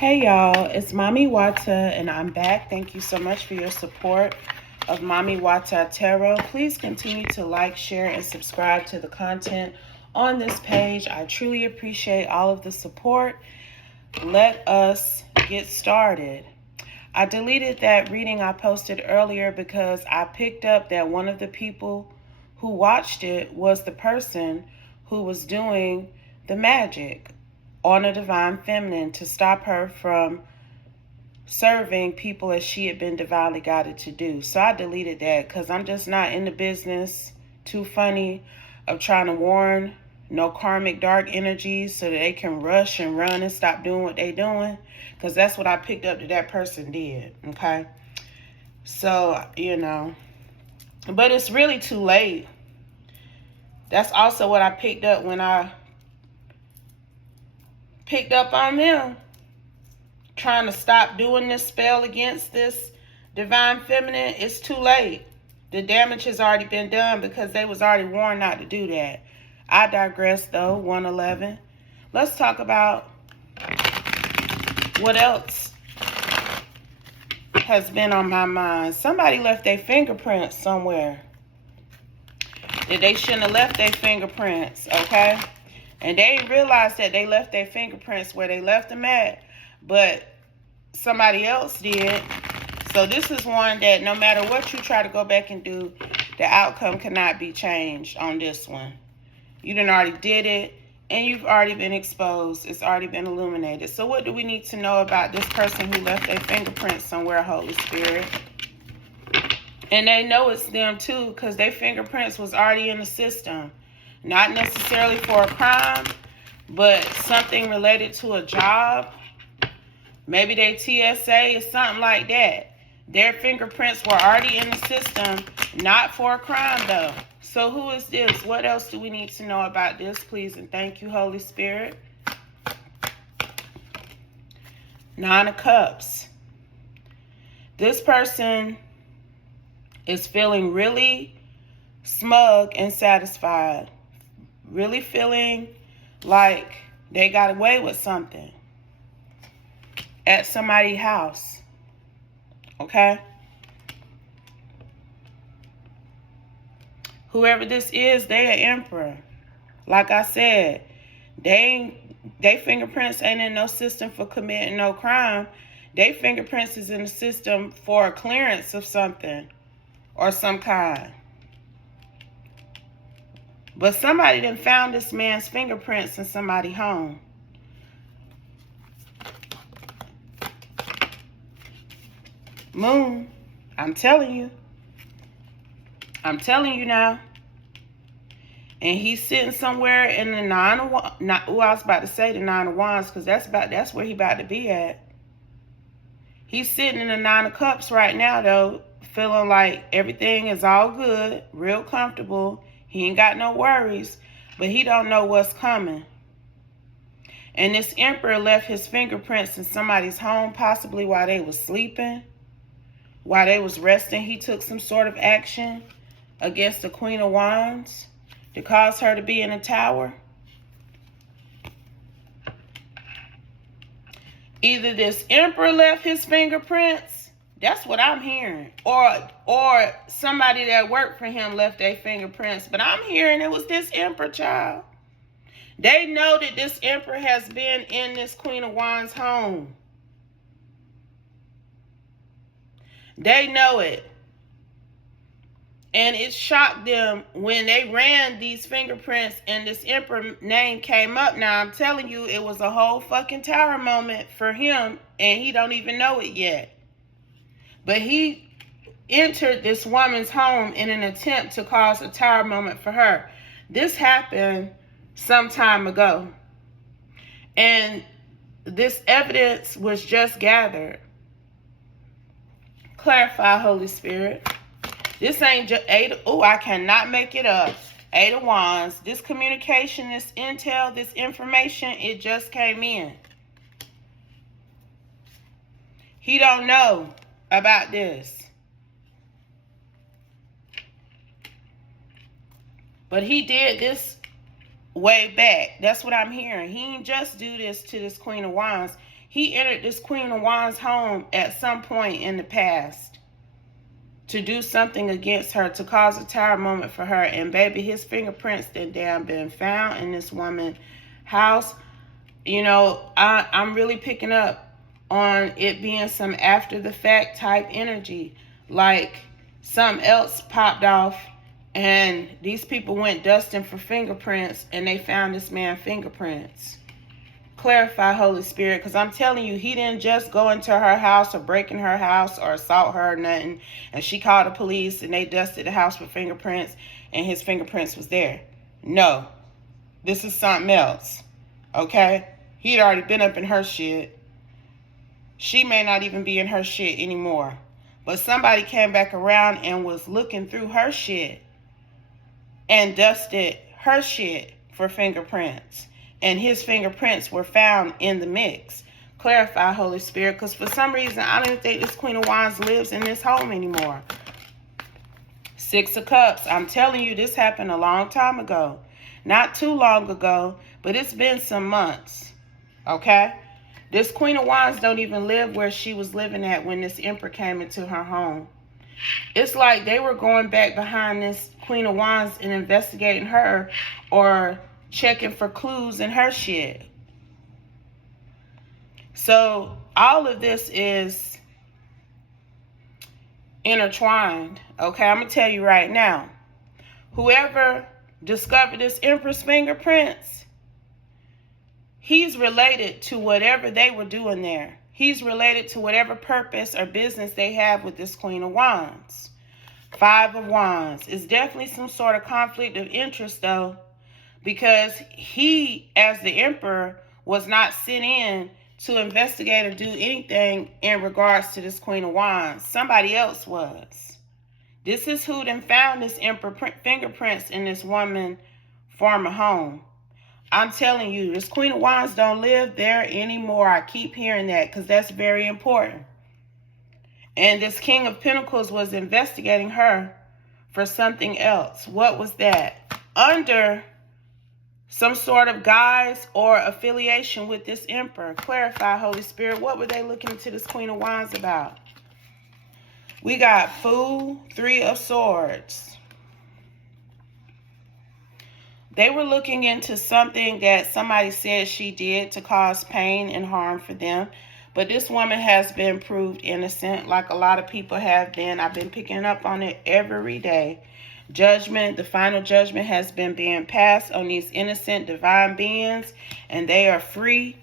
Hey y'all, it's Mami Wata and I'm back. Thank you so much for your support of Mami Wata Tarot. Please continue to like, share, and subscribe to the content on this page. I truly appreciate all of the support. Let us get started. I deleted that reading I posted earlier because I picked up that one of the people who watched it was the person who was doing the magic on a divine feminine to stop her from serving people as she had been divinely guided to do. So I deleted that because I'm just not in the business, too funny, of trying to warn no karmic dark energies so that they can rush and run and stop doing what they're doing, because that's what I picked up that person did. Okay, so but it's really too late. That's also what I picked up when I picked up on them trying to stop doing this spell against this divine feminine. It's too late. The damage has already been done because they was already warned not to do that. I digress though. 111. Let's talk about what else has been on my mind. Somebody left their fingerprints somewhere that they shouldn't have left their fingerprints, okay? And they didn't realize that they left their fingerprints where they left them at, but somebody else did. So this is one that no matter what you try to go back and do, the outcome cannot be changed on this one. You done already did it, and you've already been exposed. It's already been illuminated. So what do we need to know about this person who left their fingerprints somewhere, Holy Spirit? And they know it's them too, because their fingerprints was already in the system. Not necessarily for a crime, but something related to a job. Maybe they TSA or something like that. Their fingerprints were already in the system, not for a crime though. So who is this? What else do we need to know about this, please? And thank you, Holy Spirit. Nine of Cups. This person is feeling really smug and satisfied. Really feeling like they got away with something at somebody's house. Okay? Whoever this is, they an emperor. Like I said, they fingerprints ain't in no system for committing no crime. They fingerprints is in the system for a clearance of something or some kind. But somebody done found this man's fingerprints in somebody's home. Moon, I'm telling you. I'm telling you now. And he's sitting somewhere in the Nine of Wands. I was about to say the Nine of Wands, because that's where he about to be at. He's sitting in the Nine of Cups right now, though, feeling like everything is all good, real comfortable. He ain't got no worries, but he don't know what's coming. And this emperor left his fingerprints in somebody's home, possibly while they was sleeping. While they was resting, he took some sort of action against the Queen of Wands to cause her to be in a tower. Either this emperor left his fingerprints, that's what I'm hearing, or somebody that worked for him left their fingerprints. But I'm hearing it was this emperor, child. They know that this emperor has been in this Queen of Wands home. They know it. And it shocked them when they ran these fingerprints and this emperor name came up. Now, I'm telling you, it was a whole fucking tower moment for him, and he don't even know it yet. But he entered this woman's home in an attempt to cause a tower moment for her. This happened some time ago. And this evidence was just gathered. Clarify, Holy Spirit. This ain't just eight. Oh, I cannot make it up. Eight of Wands. This communication, this intel, this information, it just came in. He don't know about this. But he did this way back. That's what I'm hearing. He ain't just do this to this Queen of Wands. he entered this Queen of Wands home at some point in the past to do something against her, to cause a tower moment for her. And baby, his fingerprints then damn been found in this woman's house. You know, I'm really picking up on it being some after the fact type energy. Like something else popped off and these people went dusting for fingerprints and they found this man's fingerprints. Clarify, Holy Spirit, because I'm telling you, he didn't just go into her house or break in her house or assault her or nothing, and she called the police and they dusted the house for fingerprints and his fingerprints was there. No, this is something else, okay? He'd already been up in her shit. She may not even be in her shit anymore, but somebody came back around and was looking through her shit and dusted her shit for fingerprints. And his fingerprints were found in the mix. Clarify, Holy Spirit, because for some reason, I don't even think this Queen of Wands lives in this home anymore. Six of Cups. I'm telling you, this happened a long time ago. Not too long ago, but it's been some months. Okay? This Queen of Wands don't even live where she was living at when this Emperor came into her home. It's like they were going back behind this Queen of Wands and investigating her or checking for clues in her shit. So all of this is intertwined. Okay, I'm going to tell you right now. Whoever discovered this Empress fingerprints, he's related to whatever they were doing there. He's related to whatever purpose or business they have with this Queen of Wands. Five of Wands. It's definitely some sort of conflict of interest though, because he, as the Emperor, was not sent in to investigate or do anything in regards to this Queen of Wands. Somebody else was. This is who then found this Emperor fingerprints in this woman former home. I'm telling you, this Queen of Wands don't live there anymore. I keep hearing that because that's very important. And this King of Pentacles was investigating her for something else. What was that? Under some sort of guise or affiliation with this Emperor. Clarify, Holy Spirit. What were they looking to this Queen of Wands about? We got Fool, Three of Swords. They were looking into something that somebody said she did to cause pain and harm for them. But this woman has been proved innocent, like a lot of people have been. I've been picking up on it every day. Judgment, the final judgment has been being passed on these innocent divine beings, and they are free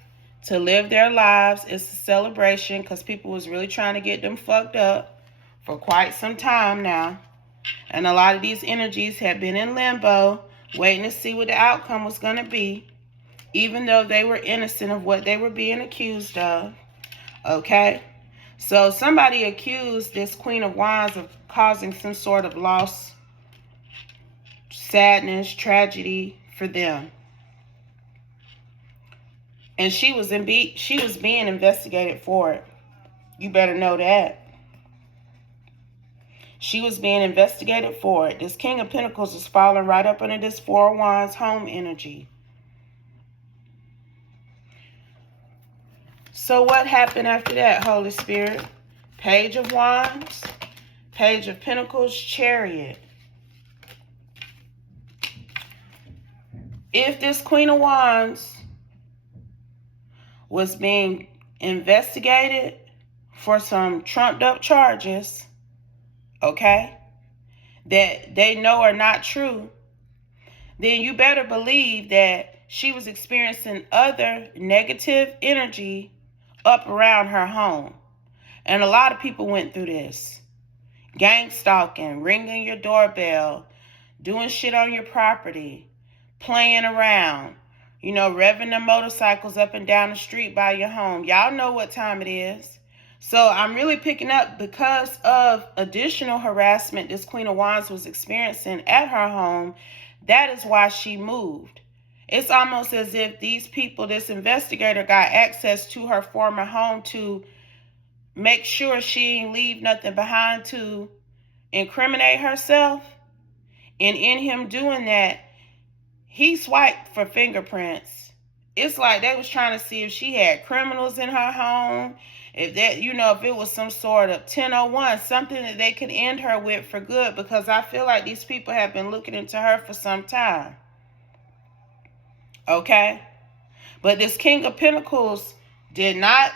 to live their lives. It's a celebration because people was really trying to get them fucked up for quite some time now. And a lot of these energies have been in limbo, waiting to see what the outcome was going to be, even though they were innocent of what they were being accused of. Okay? So somebody accused this Queen of Wands of causing some sort of loss, sadness, tragedy for them. And she was being investigated for it. You better know that. She was being investigated for it. This King of Pentacles is falling right up under this Four of Wands home energy. So what happened after that, Holy Spirit? Page of Wands, Page of Pentacles, Chariot. If this Queen of Wands was being investigated for some trumped up charges, okay, that they know are not true, then you better believe that she was experiencing other negative energy up around her home. And a lot of people went through this. Gang stalking, ringing your doorbell, doing shit on your property, playing around, you know, revving the motorcycles up and down the street by your home. Y'all know what time it is. So I'm really picking up because of additional harassment this Queen of Wands was experiencing at her home. That is why she moved. It's almost as if these people, this investigator, got access to her former home to make sure she didn't leave nothing behind to incriminate herself. And in him doing that, he swiped for fingerprints it's like they was trying to see if she had criminals in her home, if that, if it was some sort of 1001, something that they could end her with for good, because I feel like these people have been looking into her for some time. Okay? But this King of Pentacles did not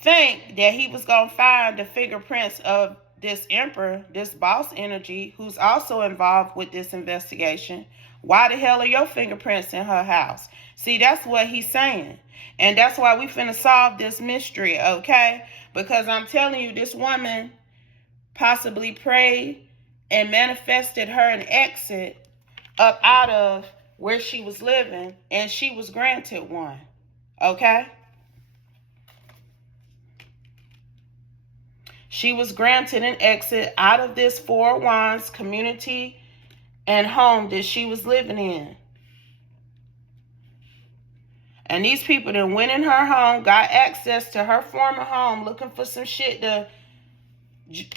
think that he was going to find the fingerprints of this Emperor, this boss energy, who's also involved with this investigation. Why the hell are your fingerprints in her house? See, that's what he's saying. And that's why we finna solve this mystery, okay? Because I'm telling you, this woman possibly prayed and manifested her an exit up out of where she was living, and she was granted one, okay? She was granted an exit out of this Four of Wands community and home that she was living in. And these people that went in her home, got access to her former home, looking for some shit to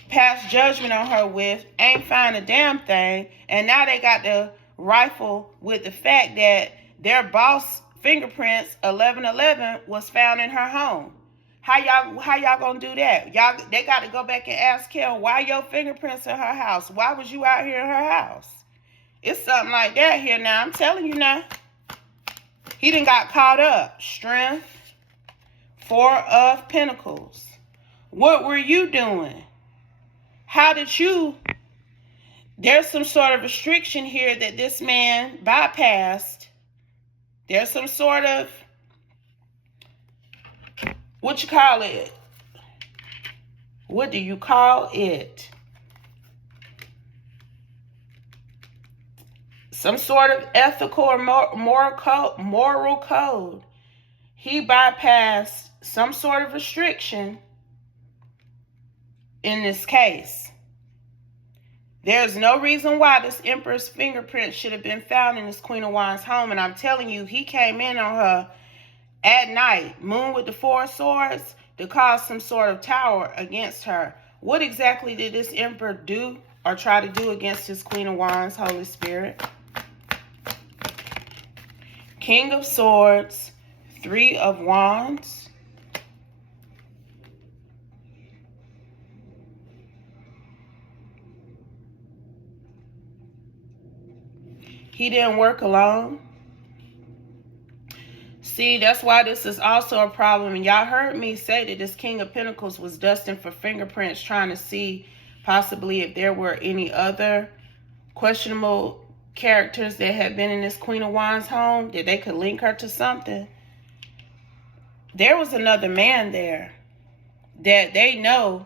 pass judgment on her with, ain't find a damn thing. And now they got the rifle with the fact that their boss fingerprints, 1111, was found in her home. How y'all gonna do that? They got to go back and ask Kel, why your fingerprints in her house? Why was you out here in her house? It's something like that here now. I'm telling you now. He done got caught up. Strength. Four of Pentacles. What were you doing? How did you... There's some sort of restriction here that this man bypassed. There's some sort of... What you call it? What do you call it? Some sort of ethical or moral code. He bypassed some sort of restriction in this case. There's no reason why this Emperor's fingerprint should have been found in this Queen of Wands home. And I'm telling you, he came in on her at night, moon with the Four of Swords, to cause some sort of tower against her. What exactly did this Emperor do or try to do against his Queen of Wands, Holy Spirit? King of Swords, Three of Wands. He didn't work alone. See, that's why this is also a problem. And y'all heard me say that this King of Pentacles was dusting for fingerprints, trying to see possibly if there were any other questionable characters that had been in this Queen of Wands home, that they could link her to something. There was another man there that they know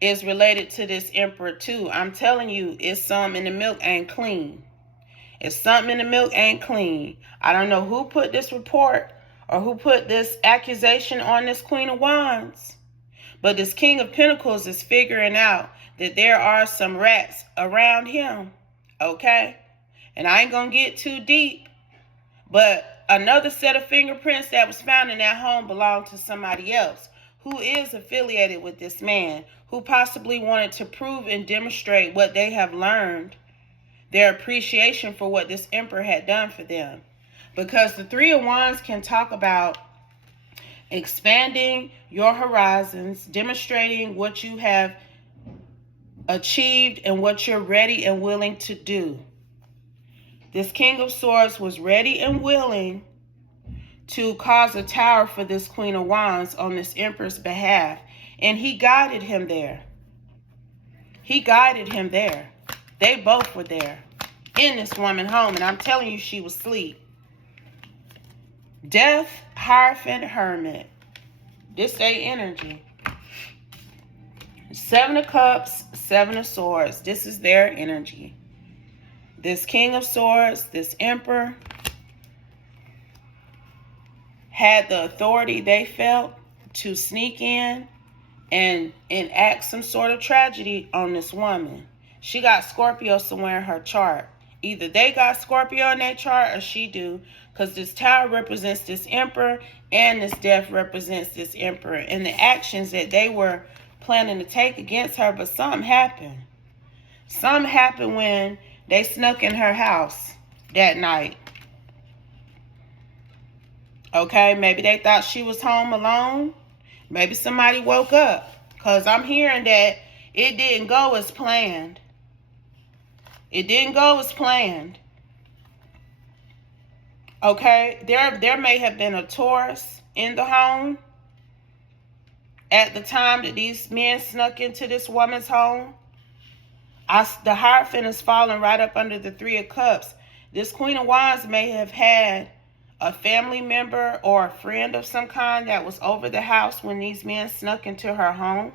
is related to this Emperor too. I'm telling you, it's something in the milk ain't clean. If something in the milk ain't clean. I don't know who put this report or who put this accusation on this Queen of Wands. But this King of Pentacles is figuring out that there are some rats around him. Okay? And I ain't going to get too deep. But another set of fingerprints that was found in that home belonged to somebody else who is affiliated with this man, who possibly wanted to prove and demonstrate what they have learned, their appreciation for what this Emperor had done for them. Because the Three of Wands can talk about expanding your horizons, demonstrating what you have achieved and what you're ready and willing to do. This King of Swords was ready and willing to cause a tower for this Queen of Wands on this Emperor's behalf. And he guided him there. He guided him there. They both were there in this woman's home. And I'm telling you, she was asleep. Death, Hierophant, Hermit. This day energy. Seven of Cups, Seven of Swords. This is their energy. This King of Swords, this Emperor, had the authority they felt to sneak in and enact some sort of tragedy on this woman. She got Scorpio somewhere in her chart. Either they got Scorpio in their chart or she do, because this tower represents this Emperor and this death represents this Emperor and the actions that they were planning to take against her. But something happened. Something happened when they snuck in her house that night. Okay, maybe they thought she was home alone. Maybe somebody woke up. Because I'm hearing that it didn't go as planned. It didn't go as planned. Okay, there may have been a Taurus in the home at the time that these men snuck into this woman's home. The Hierophant is falling right up under the Three of Cups. This Queen of Wands may have had a family member or a friend of some kind that was over the house when these men snuck into her home.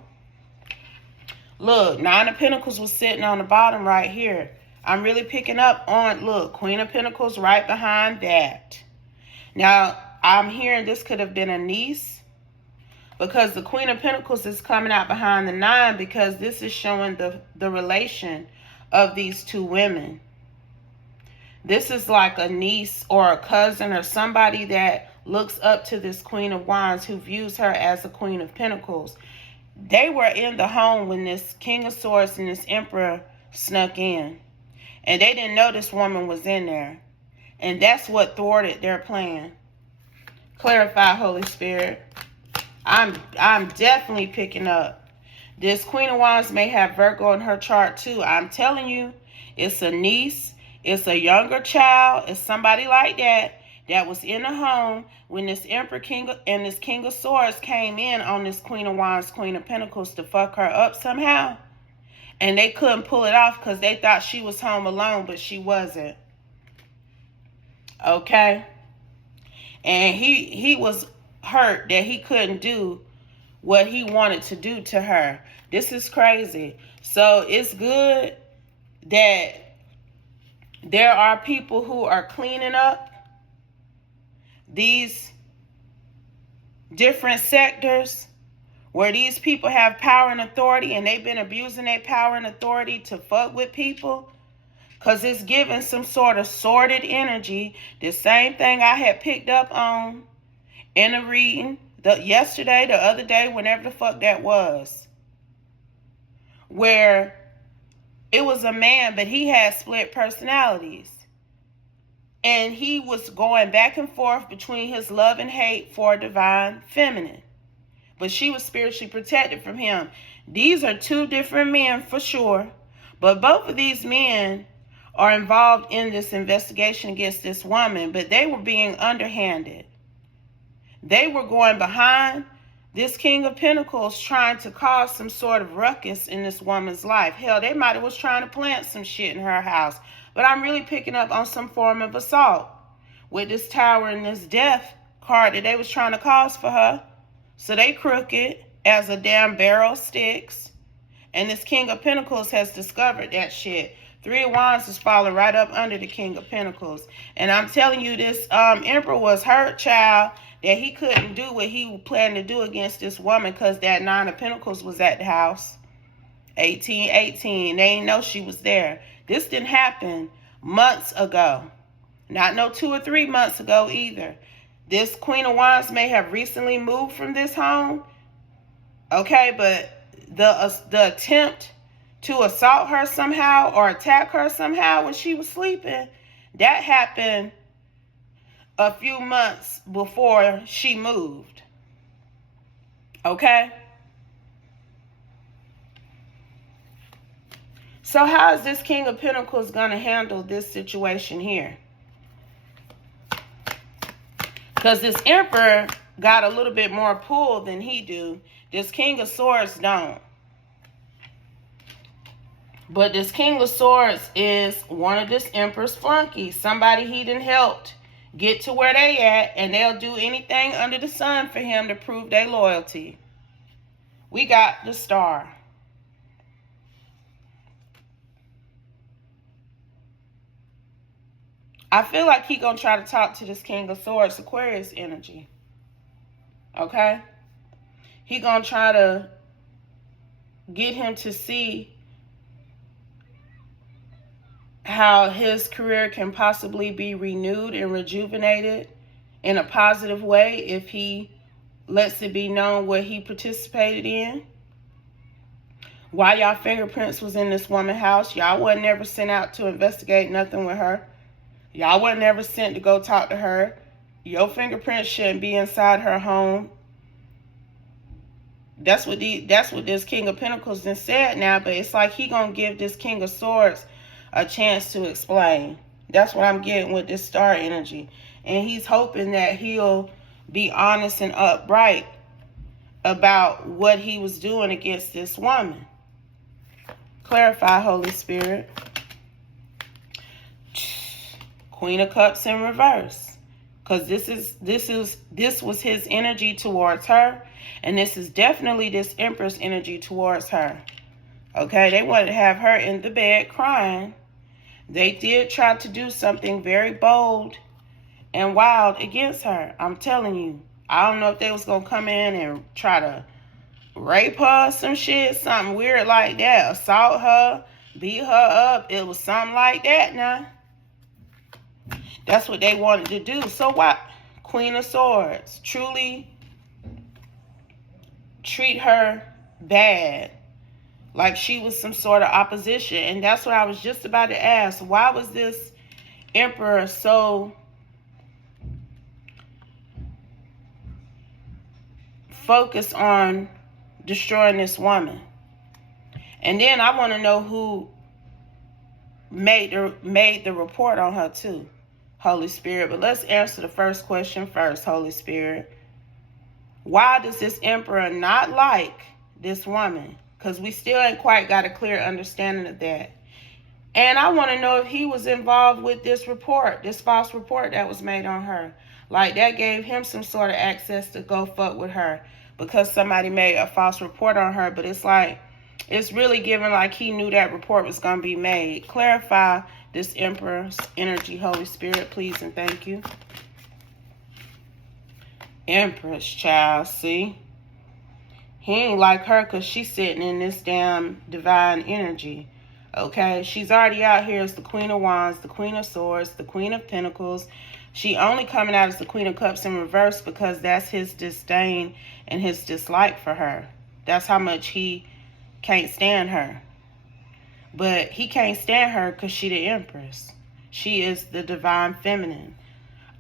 Look, Nine of Pentacles was sitting on the bottom right here. I'm really picking up on, look, Queen of Pentacles right behind that. Now, I'm hearing this could have been a niece, because the Queen of Pentacles is coming out behind the Nine, because this is showing the relation of these two women. This is like a niece or a cousin or somebody that looks up to this Queen of Wands, who views her as a Queen of Pentacles. They were in the home when this King of Swords and this Emperor snuck in. And they didn't know this woman was in there. And that's what thwarted their plan. Clarify, Holy Spirit. I'm definitely picking up. This Queen of Wands may have Virgo in her chart too. I'm telling you, it's a niece, it's a younger child, it's somebody like that was in the home when this Emperor King and this King of Swords came in on this Queen of Wands, Queen of Pentacles to fuck her up somehow. And they couldn't pull it off because they thought she was home alone, but she wasn't. Okay? And he was hurt that he couldn't do what he wanted to do to her. This is crazy. So it's good that there are people who are cleaning up these different sectors where these people have power and authority, and they've been abusing their power and authority to fuck with people, because it's giving some sort of sordid energy. The same thing I had picked up on in a reading yesterday, the other day, whenever the fuck that was, where it was a man, but he had split personalities. And he was going back and forth between his love and hate for a divine feminine. But she was spiritually protected from him. These are two different men for sure. But both of these men are involved in this investigation against this woman. But they were being underhanded. They were going behind this King of Pentacles, trying to cause some sort of ruckus in this woman's life. Hell, they might have was trying to plant some shit in her house. But I'm really picking up on some form of assault with this Tower and this Death card that they was trying to cause for her. So they crooked as a damn barrel of sticks. And this King of Pentacles has discovered that shit. Three of Wands is falling right up under the King of Pentacles. And I'm telling you, this Emperor was hurt, child, that he couldn't do what he planned to do against this woman, because that Nine of Pentacles was at the house. 1818. They didn't know she was there. This didn't happen months ago. Not no 2 or 3 months ago either. This Queen of Wands may have recently moved from this home. Okay, but the attempt to assault her somehow or attack her somehow when she was sleeping, that happened a few months before she moved. Okay? So how is this King of Pentacles going to handle this situation here? Because this Emperor got a little bit more pull than he do. This King of Swords don't. But this King of Swords is one of this Emperor's flunkies. Somebody he done helped get to where they at. And they'll do anything under the sun for him to prove their loyalty. We got the Star. I feel like he gonna try to talk to this King of Swords, Aquarius energy. Okay? He gonna try to get him to see how his career can possibly be renewed and rejuvenated in a positive way if he lets it be known what he participated in. While y'all fingerprints was in this woman's house, y'all wasn't never sent out to investigate nothing with her. Y'all wasn't never sent to go talk to her. Your fingerprints shouldn't be inside her home. That's what this King of Pentacles then said now, but it's like he gonna give this King of Swords a chance to explain. That's what I'm getting with this star energy. And he's hoping that he'll be honest and upright about what he was doing against this woman. Clarify, Holy Spirit. Queen of Cups in reverse. Because this was his energy towards her. And this is definitely this Empress energy towards her. Okay, they wanted to have her in the bed crying. They did try to do something very bold and wild against her. I'm telling you. I don't know if they was going to come in and try to rape her or some shit. Something weird like that. Assault her. Beat her up. It was something like that now. That's what they wanted to do. So what? Queen of Swords. Truly treat her bad. Like she was some sort of opposition. And that's what I was just about to ask. Why was this Emperor so focused on destroying this woman? And then I want to know who made the report on her too, Holy Spirit. But let's answer the first question first, Holy Spirit. Why does this Emperor not like this woman? Because we still ain't quite got a clear understanding of that. And I want to know if he was involved with this report, this false report that was made on her. Like that gave him some sort of access to go fuck with her because somebody made a false report on her. But it's like, it's really given like he knew that report was going to be made. Clarify this Emperor's energy, Holy Spirit, please and thank you. Empress, child, see? He ain't like her because she's sitting in this damn divine energy. Okay? She's already out here as the Queen of Wands, the Queen of Swords, the Queen of Pentacles. She only coming out as the Queen of Cups in reverse because that's his disdain and his dislike for her. That's how much he can't stand her. But he can't stand her because she the Empress. She is the divine feminine,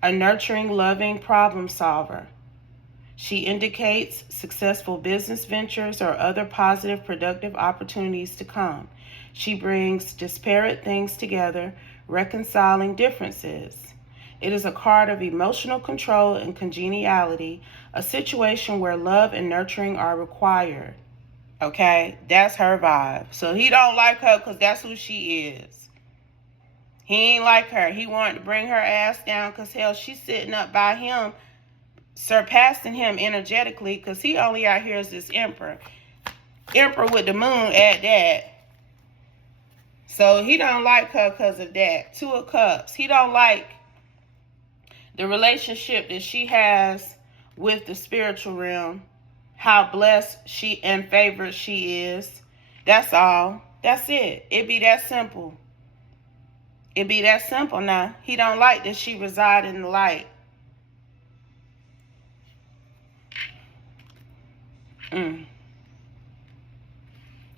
a nurturing, loving problem solver. She indicates successful business ventures or other positive, productive opportunities to come. She brings disparate things together, reconciling differences. It is a card of emotional control and congeniality, a situation where love and nurturing are required. Okay, that's her vibe. So he don't like her because that's who she is. He ain't like her. He wanted to bring her ass down because, hell, she's sitting up by him, surpassing him energetically because he only out here as this Emperor. Emperor with the moon at that. So he don't like her because of that. Two of Cups. He don't like the relationship that she has with the spiritual realm. How blessed she and favored she is. That's all. That's it. It be that simple. It be that simple now. He don't like that she reside in the light.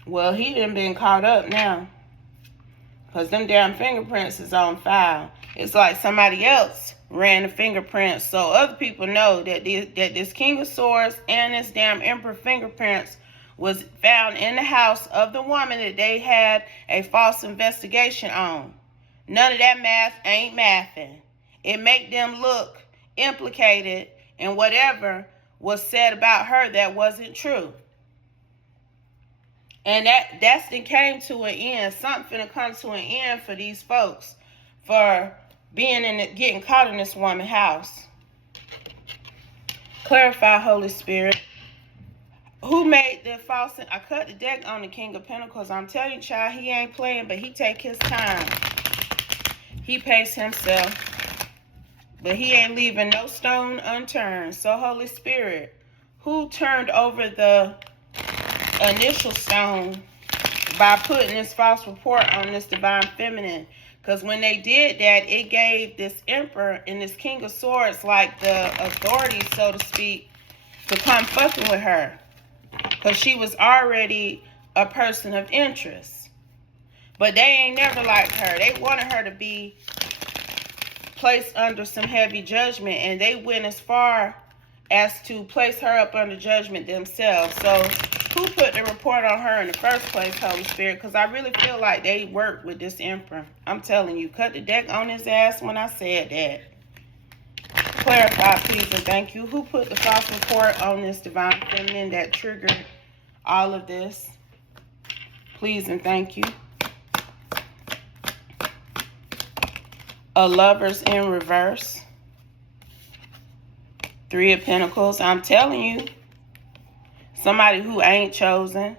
Well, he done been caught up now. Because them damn fingerprints is on file. It's like somebody else ran the fingerprints. So other people know that this King of Swords and this damn Emperor fingerprints was found in the house of the woman that they had a false investigation on. None of that math ain't mathing. It make them look implicated in whatever was said about her that wasn't true. And that's then came to an end. Something finna come to an end for these folks for being getting caught in this woman's house. Clarify, Holy Spirit. Who made the false? I cut the deck on the King of Pentacles. I'm telling you, child, he ain't playing, but he take his time. He pace himself. But he ain't leaving no stone unturned. So, Holy Spirit, who turned over the initial stone by putting this false report on this divine feminine? Because when they did that, it gave this Emperor and this King of Swords like the authority, so to speak, to come fucking with her. Because she was already a person of interest. But they ain't never liked her. They wanted her to be placed under some heavy judgment, and they went as far as to place her up under judgment themselves. So who put the report on her in the first place, Holy Spirit? Because I really feel like they worked with this emperor. I'm telling you, cut the deck on his ass when I said that. Clarify, please, and thank you. Who put the false report on this divine feminine that triggered all of this? Please and thank you. A Lovers in reverse. 3 of Pentacles. I'm telling you, somebody who ain't chosen.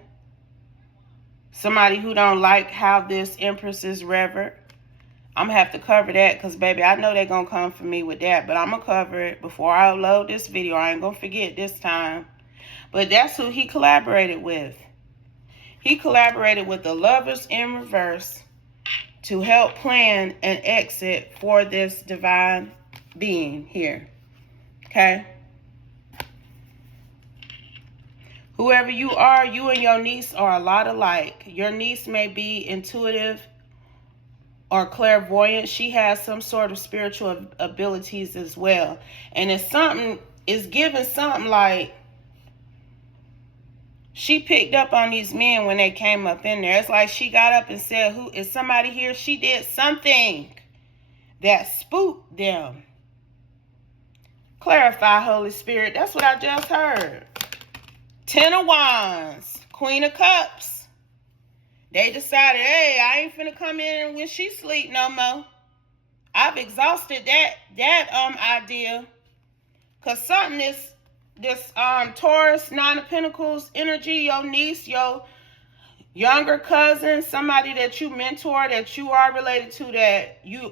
Somebody who don't like how this Empress is revered. I'm going to have to cover that because, baby, I know they're going to come for me with that. But I'm going to cover it before I upload this video. I ain't going to forget this time. But that's who he collaborated with. He collaborated with the Lovers in reverse to help plan an exit for this divine being here. Okay? Whoever you are, you and your niece are a lot alike. Your niece may be intuitive or clairvoyant. She has some sort of spiritual abilities as well. And it's given something like she picked up on these men when they came up in there. It's like she got up and said, "Who is somebody here?" She did something that spooked them. Clarify, Holy Spirit. That's what I just heard. 10 of Wands, Queen of Cups. They decided, hey, I ain't finna come in when she sleep no more. I've exhausted that idea. Cause something this Taurus, 9 of Pentacles energy, your niece, your younger cousin, somebody that you mentor, that you are related to,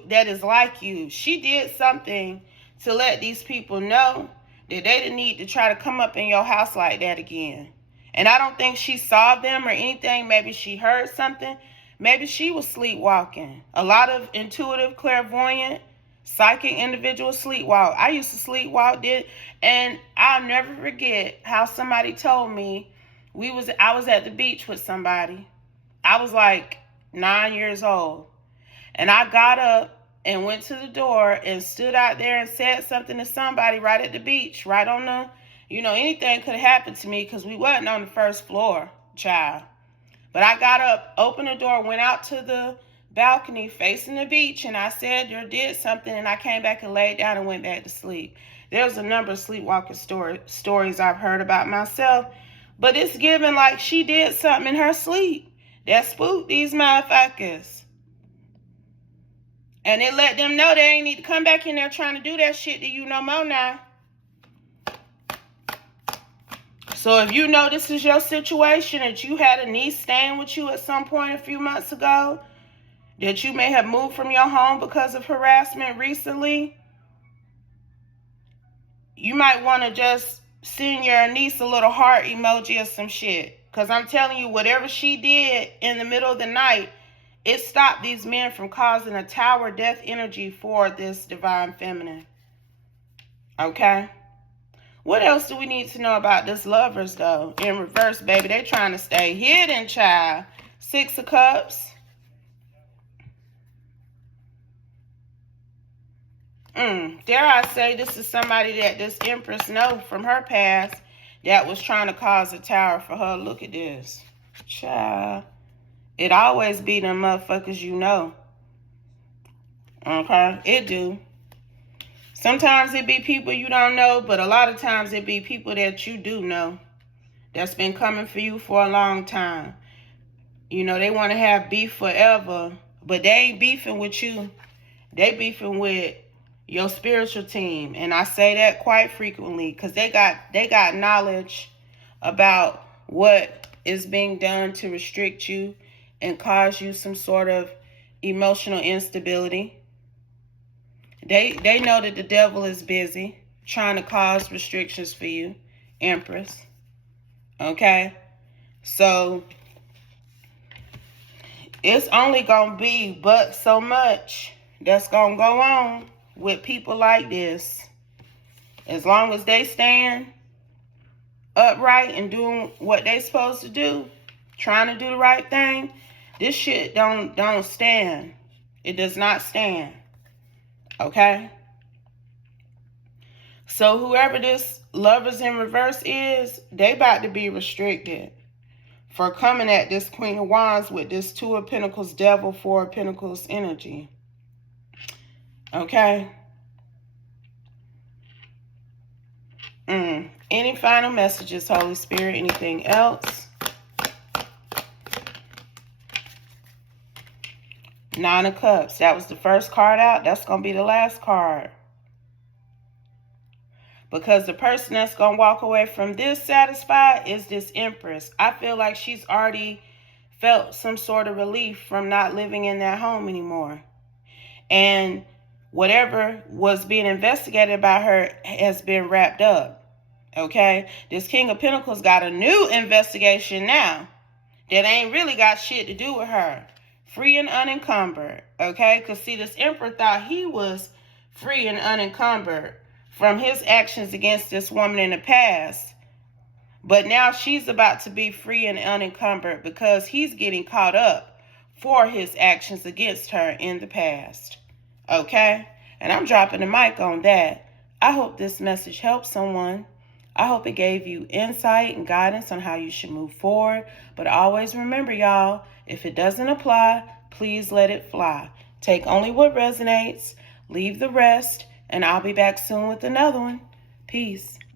that is like you. She did something to let these people know that they didn't need to try to come up in your house like that again. And I don't think she saw them or anything. Maybe she heard something. Maybe she was sleepwalking. A lot of intuitive, clairvoyant, psychic individuals sleepwalk. I used to sleepwalk, and I'll never forget how somebody told me I was at the beach with somebody. I was like 9 years old. And I got up and went to the door and stood out there and said something to somebody right at the beach, right on the, anything could have happened to me because we wasn't on the first floor, child. But I got up, opened the door, went out to the balcony facing the beach, and I said or did something, and I came back and laid down and went back to sleep. There's a number of sleepwalking stories I've heard about myself, but it's given like she did something in her sleep that spooked these motherfuckers. And it let them know they ain't need to come back in there trying to do that shit to you no more now. So if you know this is your situation, that you had a niece staying with you at some point a few months ago, that you may have moved from your home because of harassment recently, you might want to just send your niece a little heart emoji or some shit. Because I'm telling you, whatever she did in the middle of the night, it stopped these men from causing a tower death energy for this divine feminine. Okay? What else do we need to know about this Lovers, though? In reverse, baby. They trying to stay hidden, child. 6 of Cups. Dare I say this is somebody that this Empress know from her past that was trying to cause a tower for her. Look at this. Child. It always be them motherfuckers you know. Okay? It do. Sometimes it be people you don't know, but a lot of times it be people that you do know that's been coming for you for a long time. They want to have beef forever, but they ain't beefing with you. They beefing with your spiritual team. And I say that quite frequently because they got knowledge about what is being done to restrict you and cause you some sort of emotional instability. They know that the devil is busy trying to cause restrictions for you, Empress. Okay? So, it's only going to be but so much that's going to go on with people like this. As long as they stand upright and doing what they supposed to do, trying to do the right thing, this shit don't stand. It does not stand. Okay? So whoever this lovers in reverse is, they about to be restricted for coming at this Queen of Wands with this Two of Pentacles, Devil, Four of Pentacles energy. Okay? Any final messages, Holy Spirit? Anything else? Nine of Cups. That was the first card out. That's going to be the last card. Because the person that's going to walk away from this satisfied is this Empress. I feel like she's already felt some sort of relief from not living in that home anymore. And whatever was being investigated by her has been wrapped up. Okay? This King of Pentacles got a new investigation now that ain't really got shit to do with her. Free and unencumbered. Okay? Because see, this Emperor thought he was free and unencumbered from his actions against this woman in the past. But now she's about to be free and unencumbered because he's getting caught up for his actions against her in the past. Okay? And I'm dropping the mic on that. I hope this message helps someone. I hope it gave you insight and guidance on how you should move forward. But always remember, y'all, if it doesn't apply, please let it fly. Take only what resonates, leave the rest, and I'll be back soon with another one. Peace.